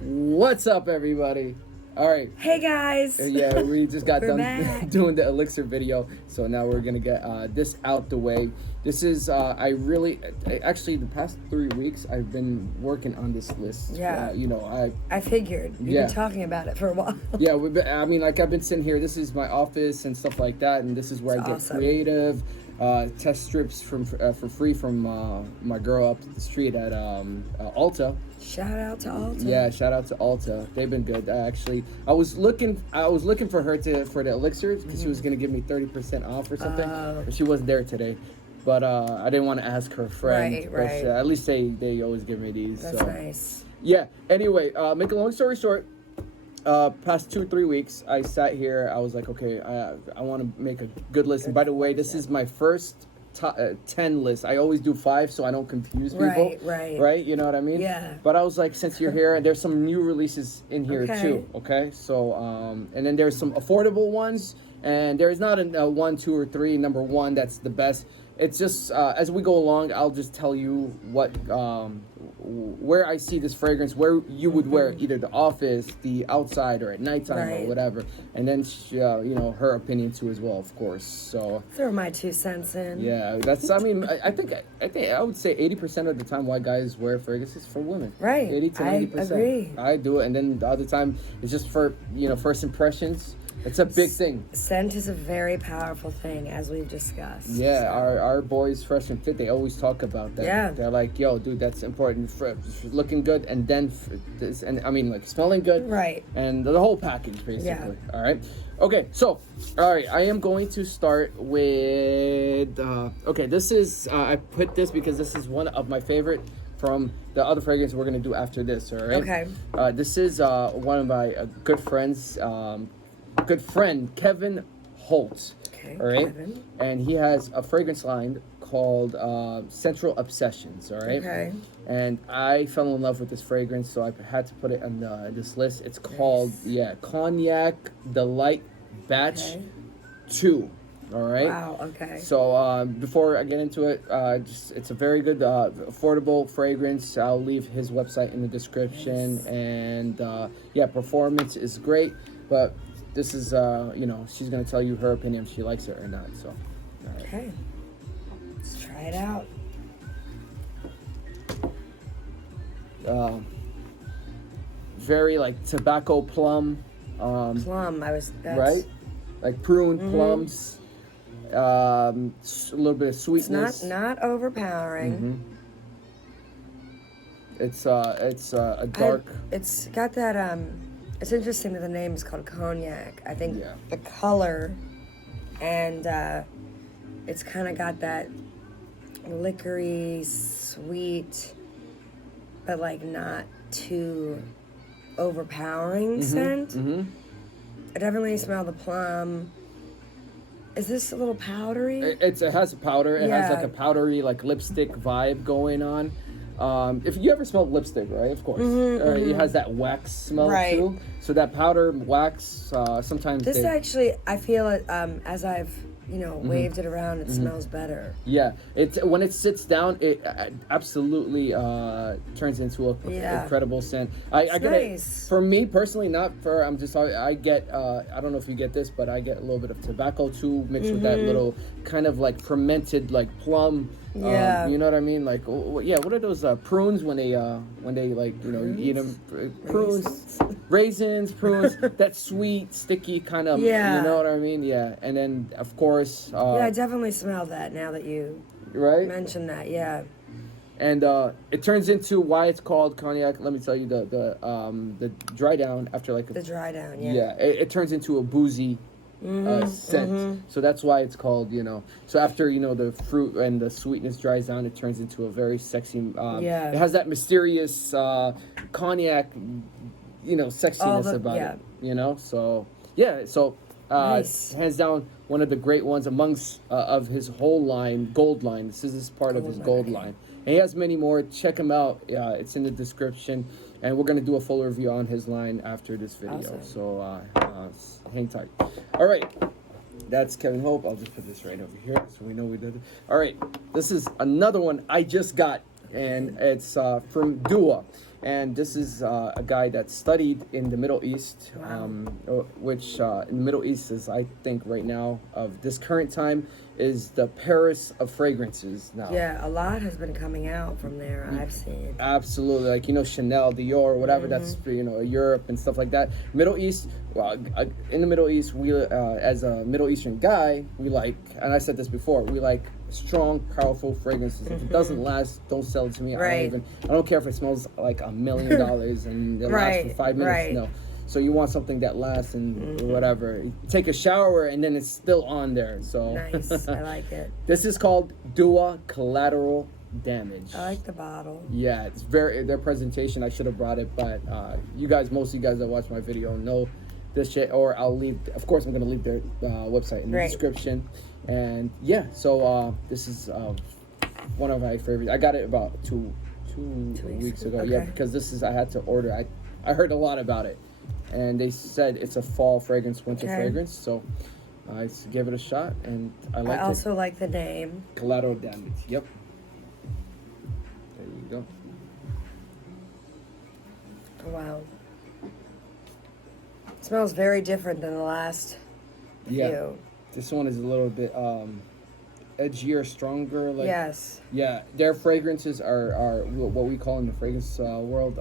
What's up, everybody? All right. Hey guys. Yeah, we just got done back. doing the elixir video, so now we're gonna get this out the way. This is actually the past 3 weeks I've been working on this list. Yeah. I figured you've been talking about it for a while. Yeah, I've been sitting here. This is my office and stuff like that, and this is where I get creative. Test strips for free from my girl up the street at Alta. Shout out to Alta. Yeah, shout out to Alta. They've been good. Actually, I was looking for her for the elixir because she was gonna give me 30% off or something. But she wasn't there today. But I didn't want to ask her friend. Right. But, at least they always give me these. That's nice. Yeah. Anyway, make a long story short. Past 2-3 weeks, I sat here. I was like, okay, I want to make a good list. And by the way, this is my first 10 list. I always do 5 so I don't confuse people. Right. You know what I mean? Yeah. But I was like, since you're here, and there's some new releases in here too. Okay. So and then there's some affordable ones, and there's not a 1, 2, or 3 number one that's the best. It's just as we go along, I'll just tell you what where I see this fragrance, where you would wear it, either the office, the outside, or at nighttime or whatever. And then her opinion too as well, of course. So throw my 2 cents in. Yeah, that's. I mean, I think I would say 80% of the time why guys wear fragrances for women. Right. 80 to 90%. I agree. I do it, and then the other time it's just for first impressions. It's a big thing. Scent is a very powerful thing, as we've discussed. Yeah, so. Our boys, Fresh and Fit, they always talk about that. Yeah. They're like, yo, dude, that's important for looking good, and then for this, and I mean, like, smelling good. Right. And the whole package, basically. Yeah. All right. Okay, so, all right, I am going to start with, this is, I put this because this is one of my favorite from the other fragrance we're going to do after this, all right? Okay. This is one of my good friends, good friend Kevin Holtz. Okay, all right, Kevin. And he has a fragrance line called Central Obsessions. All right, okay. And I fell in love with this fragrance, so I had to put it on this list. It's called Cognac Delight Batch 2. All right. Wow. Okay. So before I get into it, it's a very good, affordable fragrance. I'll leave his website in the description, and performance is great, but this is, she's going to tell you her opinion if she likes it or not. So, right. Okay. Let's try it out. Very like tobacco plum. Plum. Right? Like prune plums. A little bit of sweetness. It's not overpowering. It's a dark. It's got that, it's interesting that the name is called cognac. I think the color and it's kind of got that liquory, sweet, but like not too overpowering scent. I definitely smell the plum. Is this a little powdery? It has a powder. It has like a powdery like lipstick vibe going on. If you ever smelled lipstick, right? Of course. It has that wax smell too. So that powder wax, sometimes this actually, I feel it as I've waved it around, it smells better. Yeah, when it sits down, it absolutely turns into a incredible scent. I get nice. It for me personally, not for I get I don't know if you get this, but I get a little bit of tobacco too mixed with that little kind of like fermented like plum. Yeah, you know what I mean? Like what are those prunes when they like you eat them? Prunes, raisins, prunes. That sweet, sticky kind of. Yeah, you know what I mean? Yeah, and then of course. I definitely smell that now that you mentioned that. Yeah. And it turns into why it's called cognac. Let me tell you the dry down after like the dry down. Yeah. Yeah, it turns into a boozy scent. So that's why it's called. So after the fruit and the sweetness dries down, it turns into a very sexy. It has that mysterious cognac, sexiness about it. So nice. Hands down one of the great ones amongst of his whole line, gold line. This is part of his gold line. And he has many more. Check him out. It's in the description. And we're going to do a full review on his line after this video. Awesome. So hang tight. All right. That's Kevin Hope. I'll just put this right over here so we know we did it. All right. This is another one I just got and it's from Dua. And this is a guy that studied in the Middle East, which in the Middle East is, I think, right now, of this current time, is the Paris of fragrances now. Yeah, a lot has been coming out from there, I've seen. Absolutely. Like, Chanel, Dior, whatever, that's, Europe and stuff like that. Middle East, in the Middle East, we, as a Middle Eastern guy, we like, and I said this before, we like strong, powerful fragrances. If it doesn't last, don't sell it to me. I don't care if it smells like $1 million and it lasts for 5 minutes. No. So you want something that lasts and whatever. You take a shower and then it's still on there. So nice. I like it. This is called Dua Collateral Damage. I like the bottle. Yeah, it's their presentation. I should have brought it, but most of you guys that watch my video know this shit. Or I'll leave. Of course, I'm gonna leave their website in the description. And yeah, so this is one of my favorites. I got it about two weeks ago. Okay. Yeah, because I had to order. I heard a lot about it. And they said it's a fall fragrance, winter fragrance. So I gave it a shot, and I liked it. I also like the name. Collateral Damage. Yep. There you go. Oh, wow. It smells very different than the last few. This one is a little bit edgier, stronger. Like, yes. Yeah, their fragrances are what we call in the fragrance world.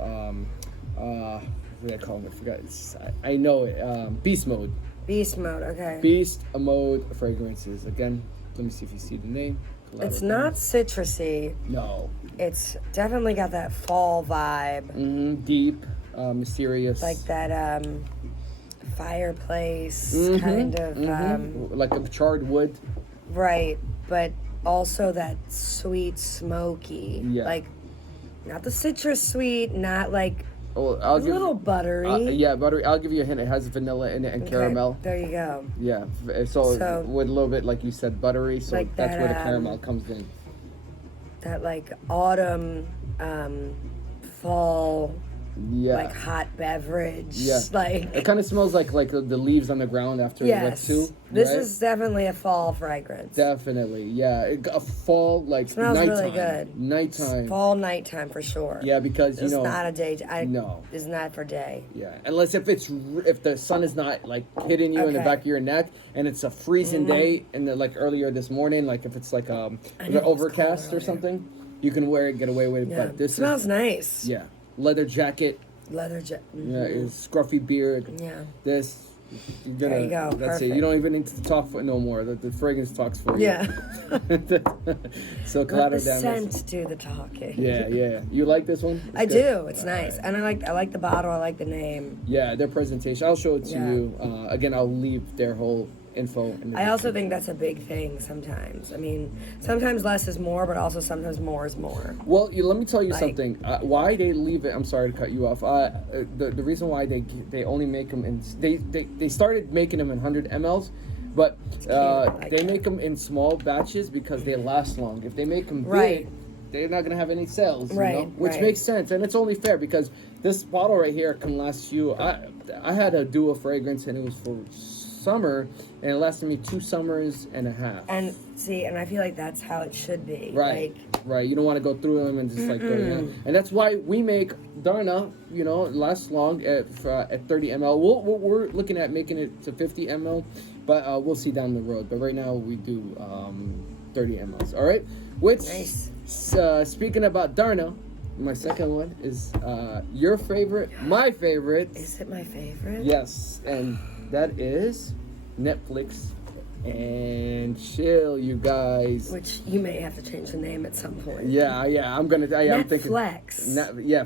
What do I call them? I forgot. I know it. Beast mode. Beast mode. Okay. Beast mode fragrances. Again, let me see if you see the name. It's not citrusy. No. It's definitely got that fall vibe. Deep, mysterious. Like that fireplace kind of. Like a charred wood. Right, but also that sweet, smoky. Yeah. Like, not the citrus sweet, not like. Oh, a little buttery. Yeah, buttery. I'll give you a hint. It has vanilla in it and caramel. There you go. Yeah, so with a little bit, like you said, buttery. So like that's where the caramel comes in. That like autumn, fall. Yeah. Like hot beverage. Yeah. Like it kind of smells like the leaves on the ground after wet soup. This is definitely a fall fragrance. Definitely, yeah. A fall, like, smells nighttime. Really good. Nighttime. Fall nighttime for sure. Yeah, because it's not a day. No, it's not for day. Yeah, unless if the sun is not like hitting you in the back of your neck and it's a freezing day and like earlier this morning, like if it's like overcast or something, you can wear it, get away with it. Yeah. But this smells nice. Yeah, leather jacket. Yeah, it's scruffy beard. Yeah. There you go. That's Perfect. it. You don't even need to talk for no more. The fragrance talks for you. Yeah. So collateral damage. Scent do the talking. Yeah. You like this one? I do. It's nice, and I like the bottle. I like the name. Yeah, their presentation. I'll show it to you. Again, I'll leave their whole info. I also think that's a big thing sometimes. I mean, sometimes less is more, but also sometimes more is more. Well, let me tell you something. Why they leave it? I'm sorry to cut you off. The reason why they only make them in they started making them in 100 mLs, but they make them in small batches because they last long. If they make them big, they're not gonna have any sales. Which makes sense, and it's only fair because this bottle right here can last you. I had a Dua fragrance and it was for summer, and it lasted me 2 summers and a half. And I feel like that's how it should be. Right. You don't want to go through them and just like go, and that's why we make Darna, last long at 30 ml. We're looking at making it to 50 ml, but we'll see down the road. But right now we do 30 mLs. All right. Which, speaking about Darna, my second one is your favorite, my favorite. Is it my favorite? Yes, and that is Netflix and Chill, you guys. Which you may have to change the name at some point. Yeah, I'm gonna. I'm thinking. Flex.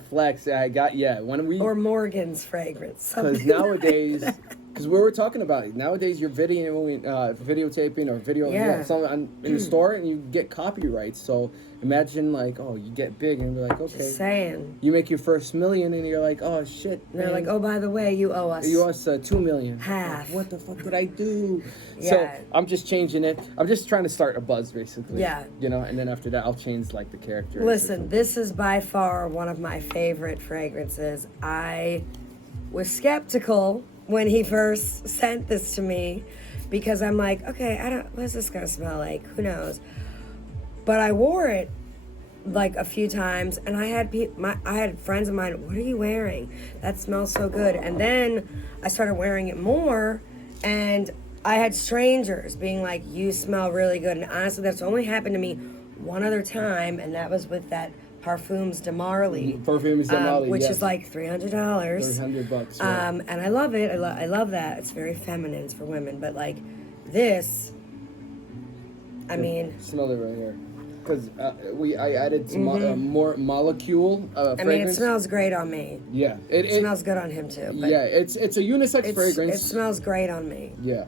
Flex. When we or Morgan's fragrance. Because nowadays, because we were talking about it. Nowadays, you're videotaping or video something in the store, and you get copyrights. So imagine you get big and you're like, okay, just saying. You make your first $1 million, and you're like, oh shit. And they're like, oh, by the way, you owe us. You owe us $2 million. Half. What the fuck did I do? Yeah. So I'm just changing it. I'm just trying to start a buzz, basically. Yeah. And then after that, I'll change the character. Listen, this is by far one of my favorite fragrances. I was skeptical when he first sent this to me because I'm like, okay, what's this gonna smell like? Who knows? But I wore it like a few times, and I had I had friends of mine. What are you wearing? That smells so good. And then I started wearing it more, and I had strangers being like, "You smell really good." And honestly, that's only happened to me one other time, and that was with that Parfums de Marly. Parfums de Marly, which yes. is like $300. $300. Yeah. And I love it. I love that. It's very feminine. It's for women, but like this, I mean, smell it right here, because I added some more molecule fragrance. I mean, it smells great on me. Yeah, it smells good on him too. But yeah, it's a unisex fragrance. It smells great on me. Yeah.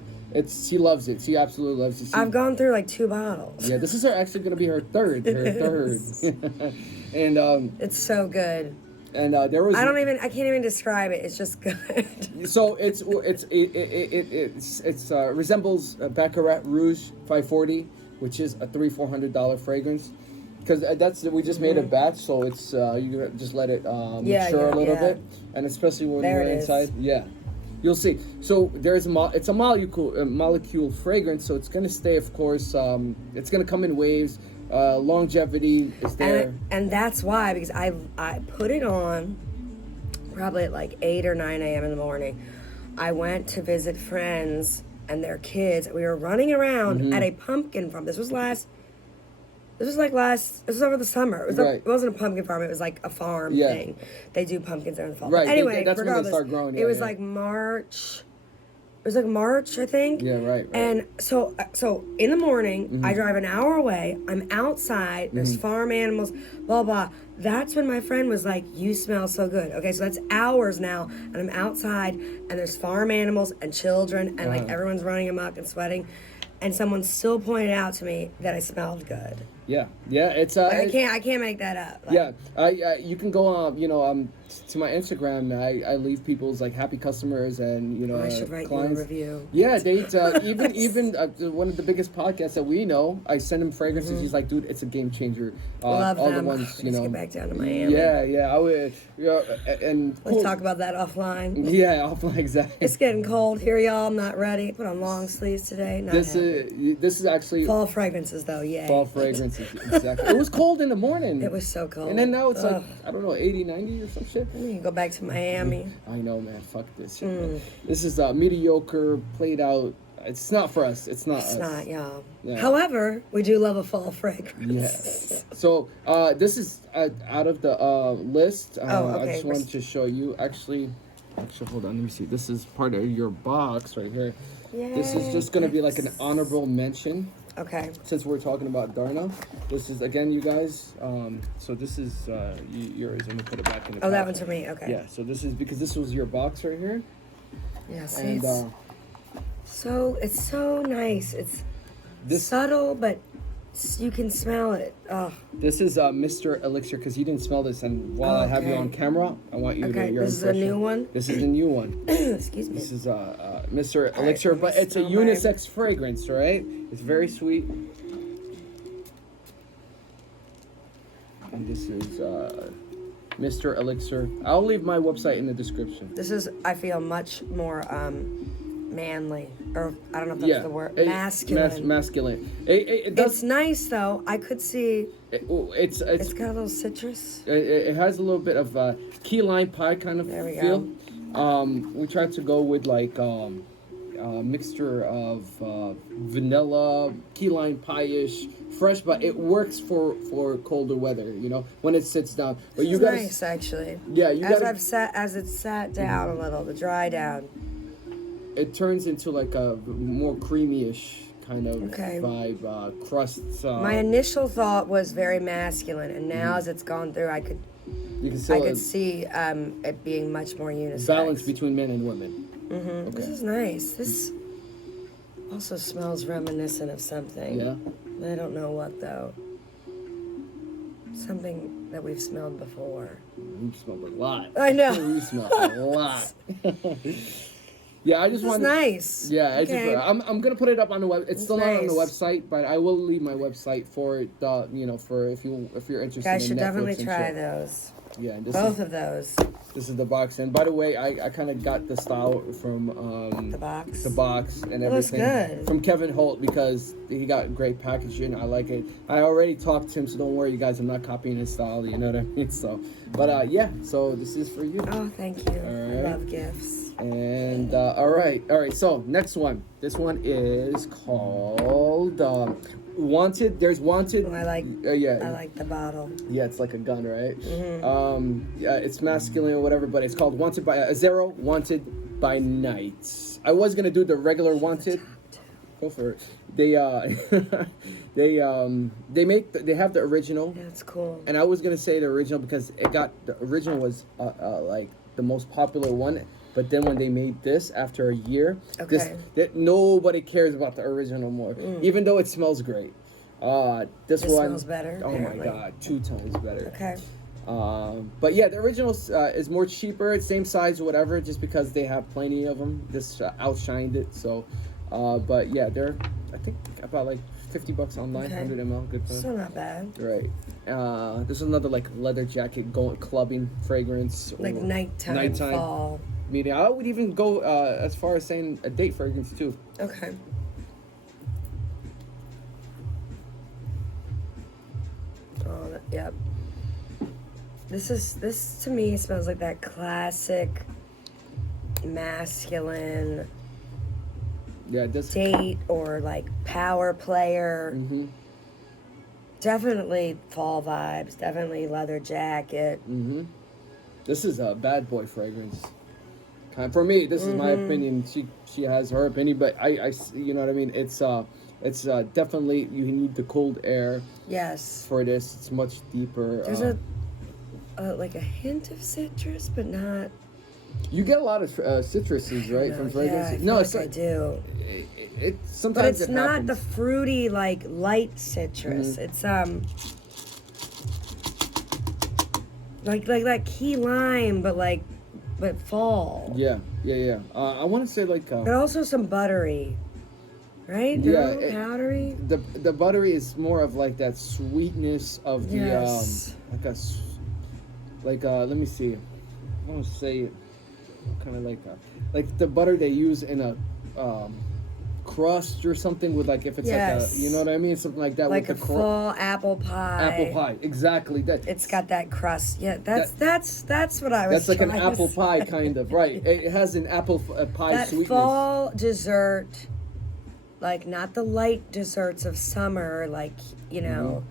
She loves it. She absolutely loves it. I've gone through like 2 bottles. Yeah, this is actually going to be her third. And it's so good. And there was I can't even describe it. It's just good. So it resembles Baccarat Rouge 540, which is a $400 fragrance. Because we just made a batch, so it's you just let it mature a little bit, and especially when you're inside. Yeah. You'll see. So it's a molecule fragrance, so it's gonna stay. Of course, it's gonna come in waves. Longevity is there, and that's why, because I put it on probably at like 8 or 9 a.m. in the morning. I went to visit friends and their kids. We were running around at a pumpkin farm. This was over the summer. It wasn't a pumpkin farm. It was like a farm thing. They do pumpkins there in the fall. Right. But anyway, that's regardless, when they start growing. It was like March. It was like March, I think. Yeah, right. And so in the morning, I drive an hour away. I'm outside. There's farm animals, blah, blah. That's when my friend was like, "You smell so good." Okay, so that's hours now. And I'm outside, and there's farm animals and children, and like everyone's running amok and sweating. And someone still pointed out to me that I smelled good. Yeah, it's I can't make that up. Like, you can go to my Instagram. I leave people's like happy customers and I should write clients. You a review. Yeah, they even one of the biggest podcasts that we know. I send him fragrances. He's like, dude, it's a game changer. Love all them. the ones Let's get back down to Miami. Yeah, I would. And let's talk about that offline. Yeah, offline, exactly. It's getting cold here, y'all. I'm not ready. Put on long sleeves today. This is actually fall fragrances though. Yay. Fall fragrances. Exactly. It was cold in the morning. It was so cold. And then now it's like, I don't know, 80, 90 or some shit. We can go back to Miami. I know, man. Fuck this shit. Man. This is mediocre, played out. It's not for us. It's not us. It's not, y'all. Yeah. However, we do love a fall fragrance. Yes. So this is out of the list. Okay. I just wanted to show you. Actually, hold on. Let me see. This is part of your box right here. Yay. This is just going to be like an honorable mention. Okay. Since we're talking about Darna, this is, again, you guys, so this is yours. I'm going to put it back in the pack. That one's for me, okay. Yeah, so this is, because this was your box right here. Yeah, see, and, it's so nice. It's subtle, but you can smell it. Oh. This is Mr. Elixir, because you didn't smell this, and while I have you on camera, I want you to your this impression. Is a new one? This is the new one. Excuse me. This is Mr. Elixir, but it's a unisex fragrance, right? It's very sweet. And this is Mr. Elixir. I'll leave my website in the description. This is, I feel, much more manly, or I don't know if that's the word. Masculine. Masculine. It's nice though. I could see. It's got a little citrus. It has a little bit of key lime pie kind of feel. We tried to go with like a mixture of vanilla, key lime pie-ish, fresh, but it works for colder weather. When it sits down. But it's nice actually. Yeah, as it sat down a little, the dry down. It turns into like a more creamy-ish kind of vibe, crust. My initial thought was very masculine, and now as it's gone through, I could see it being much more unisex. Balance between men and women. Okay. This is nice. This also smells reminiscent of something. Yeah. I don't know what though. Something that we've smelled before. We've smelled a lot. I know. We smelled a lot. Yeah, I just want. It's nice. Yeah, okay. I'm gonna put it up on the web. It's still not on the website, but I will leave my website for for if you're interested. Guys in should Netflix definitely try those. Yeah, and both of those. This is the box, and by the way, I kind of got the style from the box. The box and everything. Looks good. From Kevin Holt, because he got great packaging. I like it. I already talked to him, so don't worry, you guys. I'm not copying his style. You know what I mean? So, but yeah. So this is for you. Oh, thank you. Right. I love gifts. And all right. So next one. This one is called Wanted. There's Wanted. Oh, I like. Yeah. I like the bottle. Yeah, it's like a gun, right? Mm-hmm. Yeah, it's masculine or whatever, but it's called Wanted by Zero. Wanted by Night. I was gonna do the regular Wanted. Go for it. They they have the original. Yeah, it's cool. And I was gonna say the original because the original was like the most popular one. But then when they made this after a year, nobody cares about the original more, even though it smells great. This one smells better. Oh apparently. my God, 2 times better. Okay. But yeah, the original is more cheaper. It's same size or whatever, just because they have plenty of them. This outshined it. So, but yeah, they're I think about like $50 online, 100 ml. Good fun. So not bad. Right. There's another like leather jacket going clubbing fragrance. Like nighttime. Fall. Meaning, I would even go as far as saying a date fragrance too. Okay. Oh, yep. This to me smells like that classic masculine date or like power player. Mm-hmm. Definitely fall vibes. Definitely leather jacket. Mm-hmm. This is a bad boy fragrance. For me, this is my opinion. She has her opinion, but I you know what I mean. It's definitely you need the cold air. Yes. For this, it's much deeper. There's like a hint of citrus, but not. You get a lot of citruses, right, from fragrance. Yeah, I do. It sometimes. But it's not the fruity like light citrus. It's like key lime, but fall. Yeah. I want to say like. But also some buttery, right? Yeah, powdery. The buttery is more of like that sweetness of the let me see. I want to say kind of like the butter they use in a crust or something with like if it's like a, you know what I mean, something like that, like with a full apple pie. Exactly that. It's got that crust. Yeah, that's what I was. That's like an apple pie kind of, right? It has an apple pie that sweetness. Fall dessert, like not the light desserts of summer, like your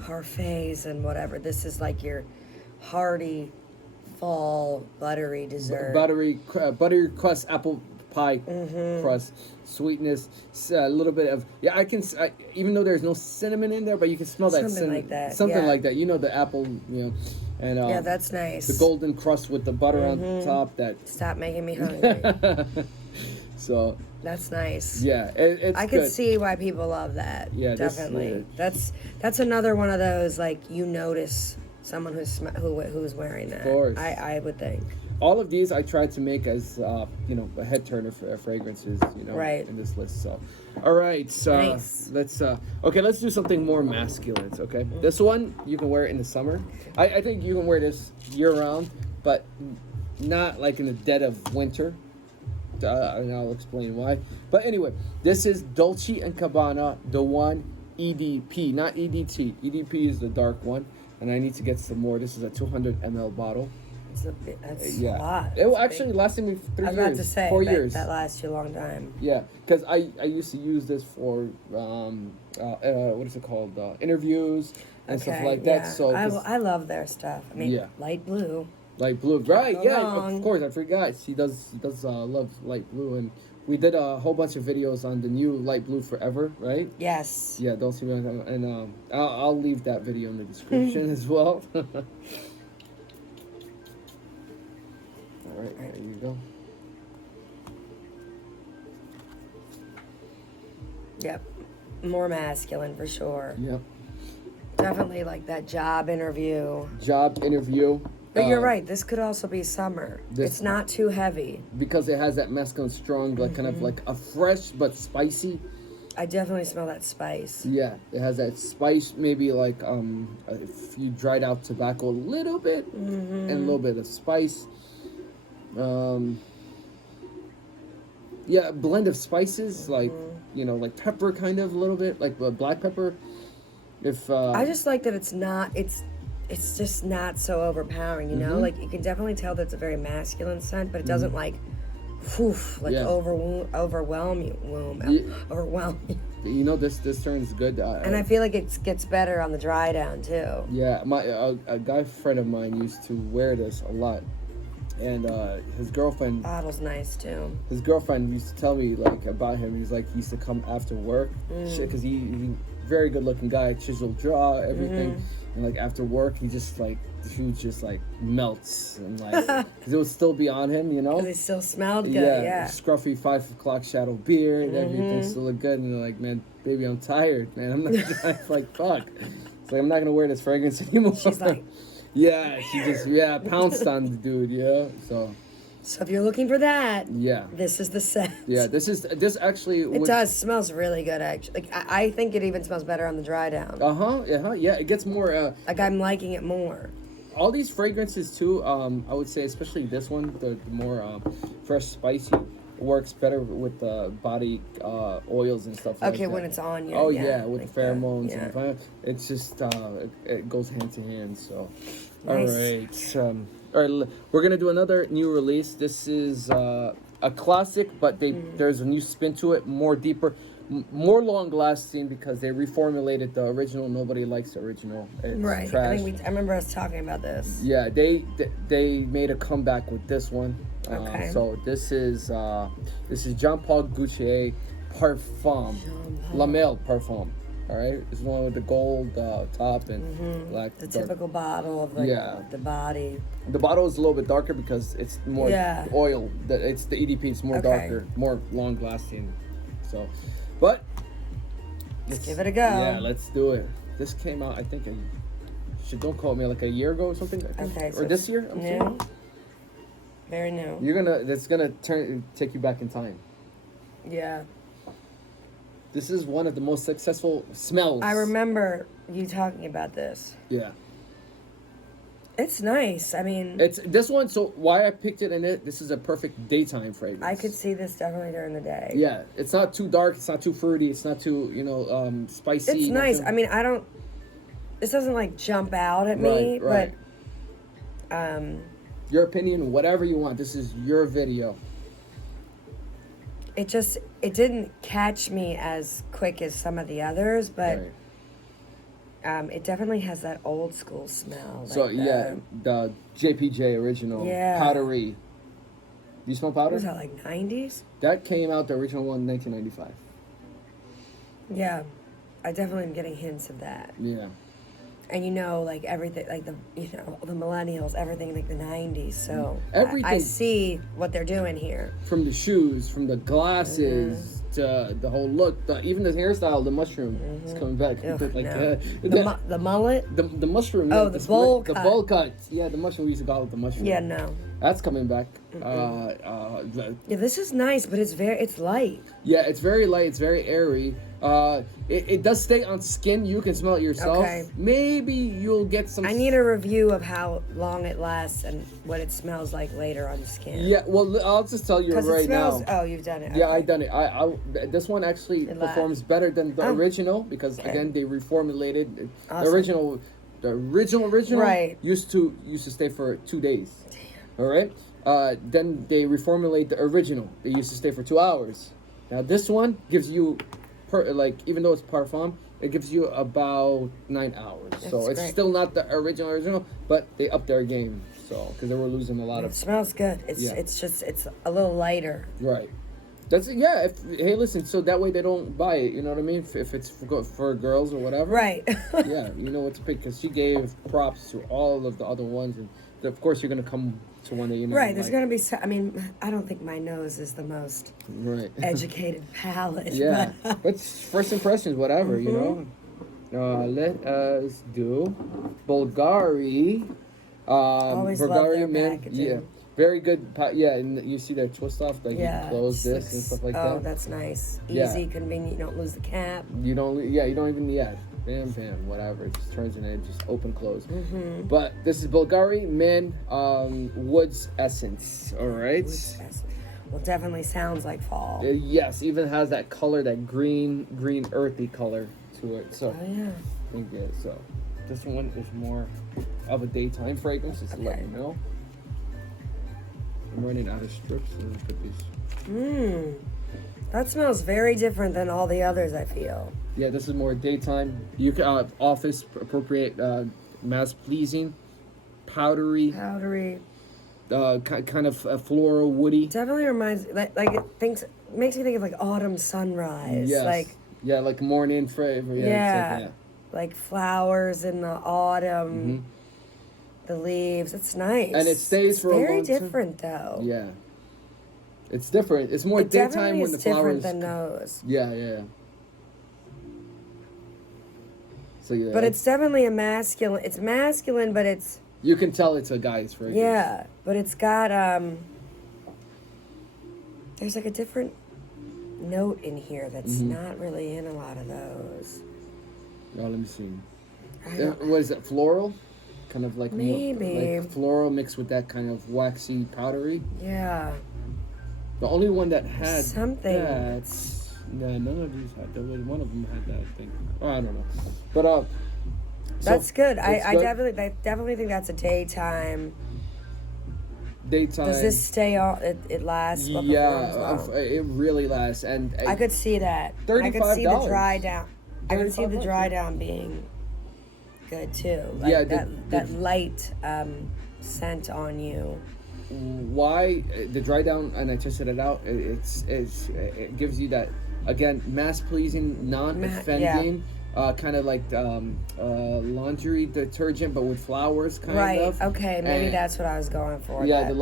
parfaits and whatever. This is like your hearty fall buttery dessert. Buttery crust apple pie crust, sweetness, a little bit of I can even though there's no cinnamon in there, but you can smell that something like that. Something like that. The apple, and yeah, that's nice. The golden crust with the butter on top. That stop making me hungry. So that's nice. Yeah, it's I can good. see why people love that. Yeah, definitely. That's another one of those like you notice someone who's wearing that. Of course, I would think. All of these I tried to make as a head turner for fragrances, right. in this list. So, all right, nice. Let's do something more masculine. Okay, this one you can wear it in the summer. I think you can wear this year round, but not like in the dead of winter. And I'll explain why. But anyway, this is Dolce & Gabbana, the one EDP, not EDT. EDP is the dark one, and I need to get some more. This is a 200 ml bottle. That's a lot. It will actually lasted me 3 years. I was about to say 4 years. That lasts you a long time. Yeah, because I used to use this for what is it called? Interviews and stuff like that. So I love their stuff. I mean, light blue. Light blue, right? Yeah, wrong. Of course. I forgot. He does love light blue, and we did a whole bunch of videos on the new Light Blue Forever, right? Yes. Yeah, don't see me, and I'll leave that video in the description as well. All right, there you go. Yep, more masculine for sure. Yep. Definitely like that job interview. But you're right. This could also be summer. It's not too heavy because it has that masculine strong, like kind of like a fresh but spicy. I definitely smell that spice. Yeah, it has that spice. Maybe like if you dried out tobacco a little bit and a little bit of spice. Yeah, a blend of spices like like pepper, kind of a little bit like black pepper. If I just like that it's not. It's just not so overpowering. You know, like you can definitely tell that it's a very masculine scent, but it doesn't like. Overwhelm you. Overwhelm you. You know, this turns good. And I feel like it gets better on the dry down too. Yeah, a guy friend of mine used to wear this a lot, and his girlfriend. Bottle's nice too. His girlfriend used to tell me like about him. He's like he used to come after work, because he very good looking guy, chiseled jaw, everything, and like after work he just like. He just like melts and like because it would still be on him, you know. Because it still smelled good. Yeah. Scruffy 5 o'clock shadow beard, everything still looked good, and you're like, man, baby, I'm tired, man. I'm not like fuck. It's like I'm not gonna wear this fragrance anymore. She's like, yeah, she just pounced on the dude, yeah. So if you're looking for that, this is the set. Yeah, this actually. It smells really good actually. Like I think it even smells better on the dry down. Yeah, it gets more. Like I'm liking it more. All these fragrances too, I would say, especially this one, the more fresh, spicy, works better with the body oils and stuff like that. Okay, when it's on you. Oh yeah, with like the pheromones and it's just it goes hand to hand. So, nice. All right, we're gonna do another new release. This is a classic, but there's a new spin to it, more deeper. More long lasting because they reformulated the original. Nobody likes the original. It's trash. I remember us talking about this. Yeah, they made a comeback with this one. Okay. So this is Jean Paul Gaultier Parfum, La Male Parfum. All right, it's the one with the gold top and black. The typical bottle of the body. The bottle is a little bit darker because it's more oil. It's the EDP. It's more darker, more long lasting. So. But let's give it a go. Yeah, let's do it. This came out, I think, don't quote me, like a year ago or something. Okay. Or this year? I'm new. Very new. That's gonna take you back in time. Yeah. This is one of the most successful smells. I remember you talking about this. Yeah. It's nice. I mean, it's this one. So why I picked it this is a perfect daytime fragrance. I could see this definitely during the day. Yeah, it's not too dark. It's not too fruity. It's not too spicy. It's nice. I mean, this doesn't like jump out at me, but your opinion, whatever you want. This is your video. It didn't catch me as quick as some of the others, but. Right. It definitely has that old school smell. So the JPJ original powdery. Do you smell powder? Was that like 90s? That came out, the original one, in 1995. Yeah, I definitely am getting hints of that. Yeah. And like everything, like the millennials, everything like the 90s. So everything. I see what they're doing here. From the shoes, from the glasses. The whole look, even the hairstyle, the mushroom is coming back. The mullet, the mushroom. Oh, the bowl cut. The bowl cut. Yeah, the mushroom. We used to call it the mushroom. Yeah, no. That's coming back. This is nice, but it's light. Yeah, it's very light. It's very airy. It does stay on skin. You can smell it yourself. Okay. Maybe you'll get some. I need a review of how long it lasts and what it smells like later on the skin. Yeah, well, I'll just tell you right now. Oh, you've done it. Okay. Yeah, I've done it. This one actually performs better than the original because again they reformulated. Awesome. The original used to stay for 2 days. Damn. All right. Then they reformulate the original. They used to stay for 2 hours. Now this one gives you, even though it's parfum, it gives you about 9 hours. So it's still not the original, but they upped their game. So because they were losing a lot of. It smells good. It's a little lighter. Right. That's hey, listen. So that way they don't buy it. You know what I mean? If it's for girls or whatever. Right. Yeah, you know what to pick because she gave props to all of the other ones, and of course you're gonna come to one that you know. Right. There's gonna be. I mean, I don't think my nose is the most educated palate. Yeah. But first impressions, whatever. You know. Let us do Bulgari. Always love their packaging. Yeah. Very good. Yeah, and you see that twist off, like you close this and stuff like that. Oh, that's nice. Easy, convenient. You don't lose the cap. You don't even, bam, whatever. It just turns in it, just open, close. Mm-hmm. But this is Bulgari Mint Woods Essence, all right? Woods Essence. Well, definitely sounds like fall. Yes, even has that color, that green earthy color to it. So, oh, yeah. I think so. This one is more of a daytime fragrance, just to let you know. I'm running out of strips, so let's put these. That smells very different than all the others, I feel. Yeah, this is more daytime. You can office appropriate, mass pleasing, powdery. Kind of floral, woody. Definitely reminds makes me think of like autumn sunrise. Yes. Like morning flavor. Yeah. Like flowers in the autumn. Mm-hmm. The leaves. It's nice. And it stays for a long time. Very different though. Yeah. It's different. It's more daytime when the flowers. Different than those. Yeah. So yeah. But it's definitely a masculine. It's masculine, but it's. You can tell it's a guy's fragrance. Yeah, but it's got there's like a different note in here that's not really in a lot of those. Oh, let me see. What is it? Floral? Kind of like maybe like floral mixed with that kind of waxy powdery. Yeah. The only one that had something. None of these had. There was one of them had that. I think. Oh, I don't know. But that's good. I definitely think that's a daytime. Does this stay on? It lasts. Yeah, it really lasts, and I could see that. $35. I could see the dry down. I could see the dry down being good too. Like that light scent on you. Why the dry down? And I tested it out. It gives you that again mass pleasing, non-offending. Kind of like laundry detergent, but with flowers, kind of. Right. Okay. Maybe that's what I was going for. Yeah. The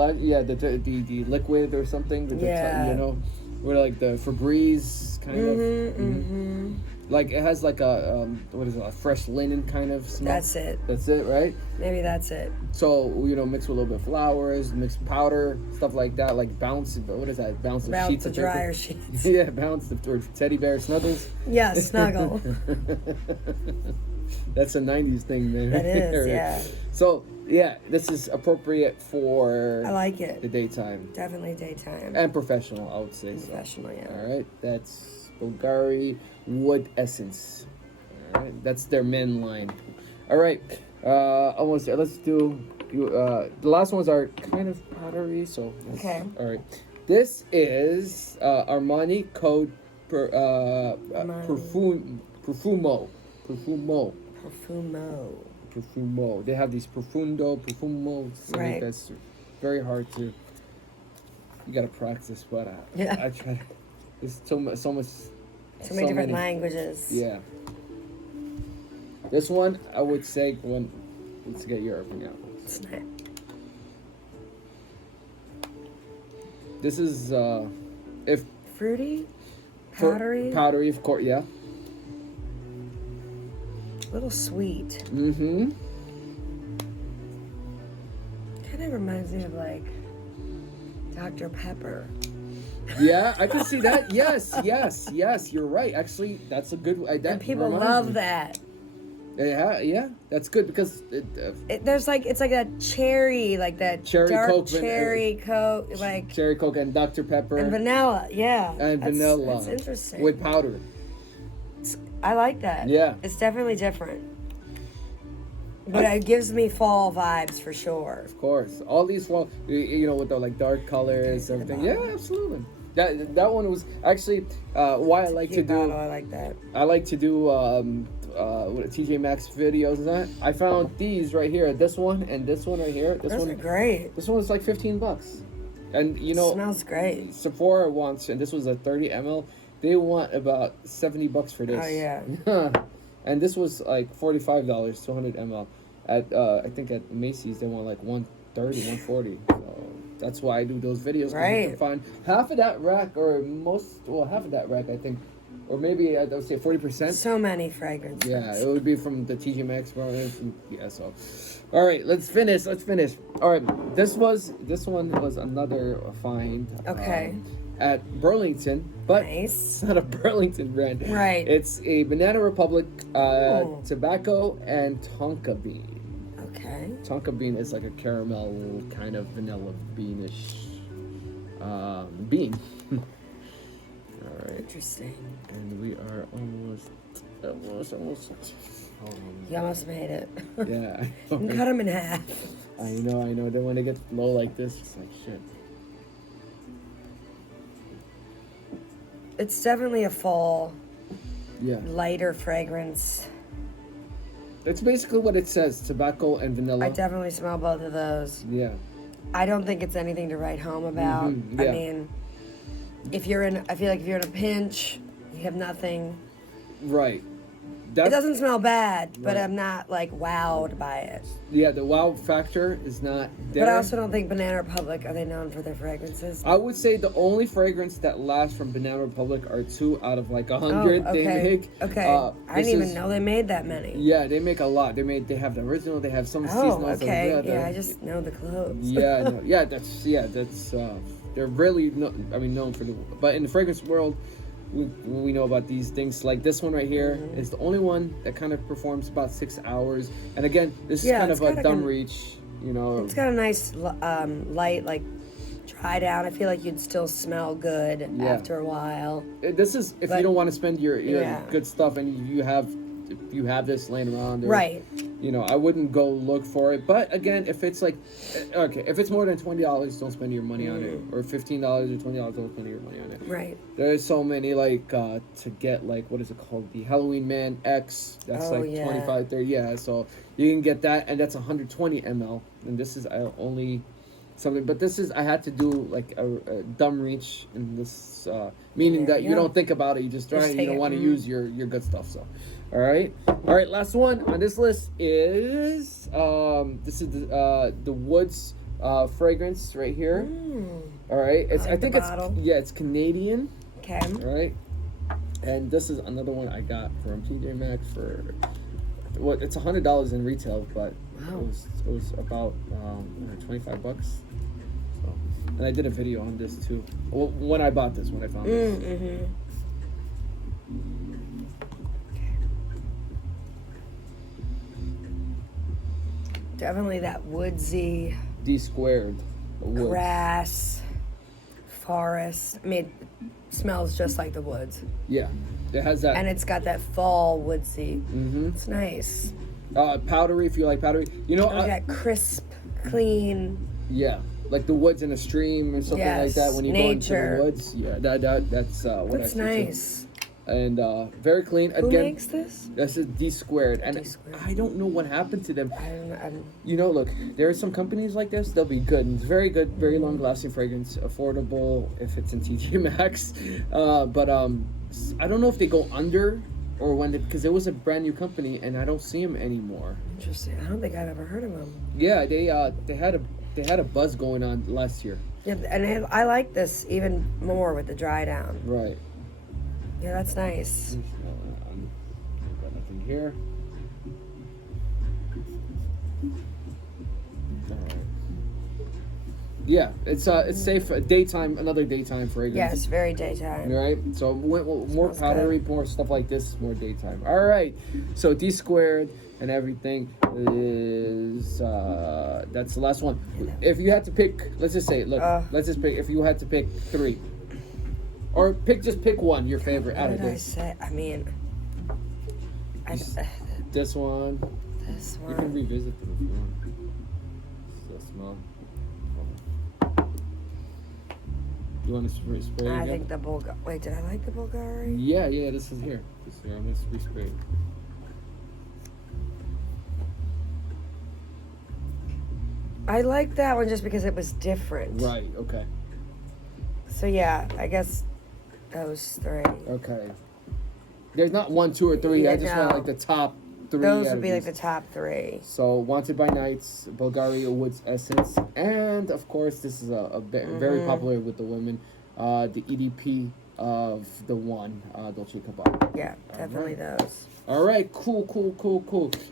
liquid or something. With like the Febreze kind of. Mm-hmm. Like it has like a a fresh linen kind of smell. That's it. That's it, right? Maybe that's it. So mix with a little bit of flowers, mix powder, stuff like that. Like bounce. What is that? Bounce of sheets of dryer sheets. Yeah, bounce of teddy bear snuggles. Yeah, snuggle. That's a '90s thing, man. That is, yeah. So yeah, this is appropriate for. I like it. The daytime. Definitely daytime. And professional, I would say. Professional, yeah. All right, that's Bulgari Wood Essence. All right, that's their men line. All right, almost there. Let's do. The last ones are kind of powdery, so. Okay. All right, this is Armani Code Profumo. They have these Profumo. Right. That's very hard to. You gotta practice, but I try. It's so much. So many different languages. Yeah. This one, I would say, let's get your opinion out. Snap. This is, if... Fruity? Powdery? Powdery, of course, yeah. A little sweet. Mm-hmm. Kind of reminds me of, like, Dr. Pepper. Yeah, I can see that. Yes, you're right. Actually, that's a good. And people love that. Yeah, that's good because there's like it's like a cherry, like that dark Coke, cherry Coke, like cherry Coke and Dr. Pepper and vanilla. Yeah, vanilla. That's interesting. With powder. I like that. Yeah, it's definitely different. But it gives me fall vibes for sure. Of course, all these fall, with the like dark colors, everything. Yeah, absolutely. That one was actually why I like to do. I like that. I like to do TJ Maxx videos and that. I found these right here. This one and this one right here. Those are great. This one is like $15, and smells great. Sephora wants, and this was a 30 ml. They want about $70 for this. Oh yeah. And this was like $45, 200 ml. At I think at Macy's they want like $130, $140. So that's why I do those videos. Right. You can find half of that rack, or half of that rack I think, or maybe I would say 40%. So many fragrances. Yeah, it would be from the TJ Maxx brand. Yeah, so. All right, let's finish. All right, this one was another find. Okay. At Burlington, but nice. It's not a Burlington brand. Right. It's a Banana Republic tobacco and tonka bean. Okay. Tonka bean is like a caramel kind of vanilla beanish bean. All right. Interesting. And we are almost. You almost made it. Yeah. You can cut them in half. I know. Then when they get low like this, it's like shit. It's definitely a fall, Yeah. lighter fragrance. It's basically what it says: tobacco and vanilla. I definitely smell both of those. Yeah. I don't think it's anything to write home about. Yeah. I mean, I feel like if you're in a pinch, you have nothing. Right. It doesn't smell bad, but I'm not like wowed by it. Yeah, the wow factor is not there. But I also don't think Banana Republic, are they known for their fragrances? I would say the only fragrance that lasts from Banana Republic are 2 out of like 100 they make. Okay. I didn't even know they made that many. Yeah, they make a lot. They have the original. They have some seasonal. Okay. Yeah, I just know the clothes. Yeah, no, that's they're really known for the. But in the fragrance world, we know about these things. Like this one right here is the only one that kind of performs about 6 hours. And again, this is kind of a dumb reach, you know. It's got a nice light, like dry down. I feel like you'd still smell good after a while. This is if you don't want to spend your good stuff and you have this laying around. Right. You know, I wouldn't go look for it. But again, if it's like, okay, if it's more than $20, don't spend your money on it. Or $15 or $20, don't spend your money on it. Right. There's so many, like, to get, like, what is it called? The Halloween Man X. That's 25, 30. Yeah, so you can get that, and that's 120 ml. And this is only something. But this is, I had to do, like, a dumb reach in this, meaning that you don't think about it. You just try and you don't want to use your good stuff, so. All right, last one on this list is this is the Woods fragrance right here. All right, it's Canadian. Okay. All right, and this is another one I got from TJ Maxx for it's $100 in retail, but it was about $25. So, and I did a video on this too. Well, when I found this. Definitely that woodsy, Dsquared, grass, forest. I mean, it smells just like the woods. Yeah, it has that, and it's got that fall woodsy. It's nice. Powdery, if you like powdery, you know. That crisp, clean. Yeah, like the woods in a stream or something like that. When you go into the woods, yeah, that's what that's I nice. And very clean. Who makes this? This is Dsquared, and I don't know what happened to them. You know, look, there are some companies like this. They'll be good. And it's very good, very long-lasting fragrance, affordable if it's in TJ Maxx. But I don't know if they go under or when because it was a brand new company, and I don't see them anymore. Interesting. I don't think I've ever heard of them. Yeah, they had a buzz going on last year. Yeah, and I like this even more with the dry down. Right. Yeah, that's nice. Got nothing here. All right. Yeah, it's safe. Another daytime fragrance. Yes, very daytime. Right. So more powdery, more stuff like this, more daytime. All right. So Dsquared and everything is that's the last one. If you had to pick, let's just pick. If you had to pick 3. Or pick one, your favorite out of this. I mean, this one. This one. You can revisit them if you want. Still smell. You want to spray again? I think the Bulgari. Wait, did I like the Bulgari? Yeah, this is here. I'm going to respray it. I like that one just because it was different. Right, okay. So yeah, I guess those 3. Okay. There's not 1, 2, or 3. I just want like the top 3. Those would be like the top 3. So Wanted by Nights, Bulgari Woods Essence, and of course this is a very popular with the women, the EDP of the one Dolce Gabbana. Yeah, definitely those. All right, cool.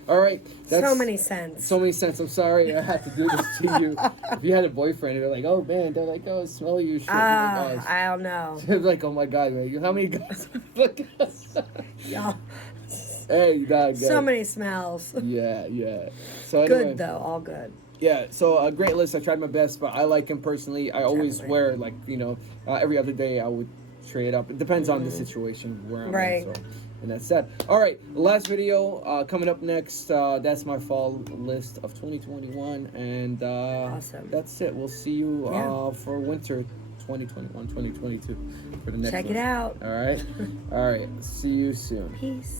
All right, that's so many scents. So many scents. I'm sorry I had to do this to you. If you had a boyfriend, they're like, oh man, they're like, oh, smell you shit. Like, I don't know. They're like, oh my god, man, how many guys? Yeah. Hey, dog. So many smells. Yeah. So anyway, good though, all good. Yeah, so a great list. I tried my best, but I like him personally. I always wear like every other day. I would trade up. It depends on the situation where I'm in. So. And that's that. All right, last video coming up next. That's my fall list of 2021, and awesome. That's it. We'll see you for winter 2021, 2022 for the next. Check it out. All right, all right. See you soon. Peace.